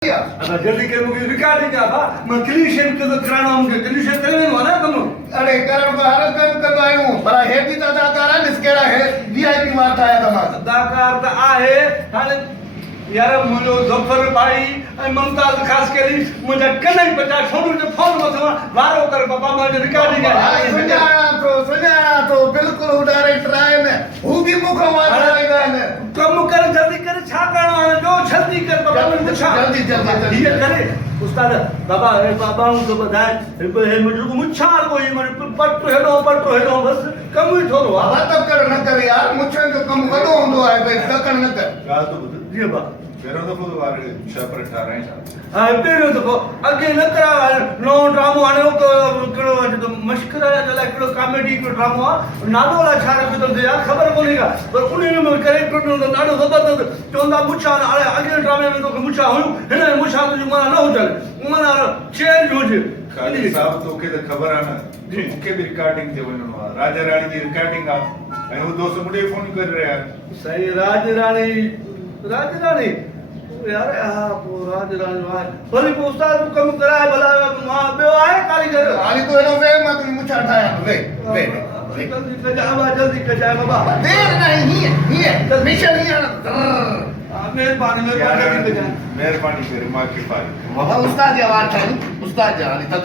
अरे जल्दी के मुझे रिकॉर्डिंग क्या था मैं क्लीन के तो कराना मुझे क्लीन शेव करने में वाला तुम अरे करण को हर काम करवा आयो बड़ा है भी दादाकार है निस्केरा है वीआईपी मारता है तमाम दाकार तो आहे हाले यार मुझे जफर भाई ममताज खास के लिए मुझे कन्हई पचा छोड़ू जो फोन मथवा वारो कर बाबा मुझे रिकॉर्डिंग सुना तो बिल्कुल डायरेक्टर आए ने वो भी मुखो मार रहेगा ने कम कर जल्दी कर छा करणो है जो जल्दी कर बाबा मुझे पूछा जल्दी ये करे उस्ताद बाबा ए बाबा को बताए हे मुझे को मुछा कोई मन पट हेलो बस कम ही थोरो बात कर न कर यार मुछन जो कम वडो होंदो है भाई दकन न कर ॻाल्हि तो ॿुध जी बा पहिरियों दफ़ो तो वार छह पर 18 साल पहिरियों दफ़ो अॻे न करा नो ड्रामो हाणे कहिड़ो तो मश्करा अलाए कहिड़ो कॉमेडी को ड्रामो आहे नालो अलाए छा रखियो अथसि यार ख़बर कोन्हे का पर उन में कैरेक्टर ॾिनो त ॾाढो ज़बरदस्त चवंदा मुछा हाणे अॻे ड्रामे में तोखे मुछा हुयूं हिन में मुछा तुंहिंजी माना न हुजनि माना चेंज हुजे खाली साहब तोखे त ख़बर आहे न जी मूंखे बि रिकॉर्डिंग ते वञिणो आहे राजा रानी जी रिकॉर्डिंग आहे ऐं हू दोस्त मूंखे फोन करे रहिया आहिनि सही राज रानी यार हा पोइ राज रानी वरी पोइ उस्ताद कमु कराए भला मां ॿियो आहे कारीगर हाली तो एनो वे मैं तुम मुछा ठाया वे जल्दी कजाए बाबा देर नहीं ही मिशन ही मेहरबानी जल्दी कजाए महिरबानी करे मां किफ़ायत बाबा उस्ताद जी आवाज था उस्ताद जी हाली तक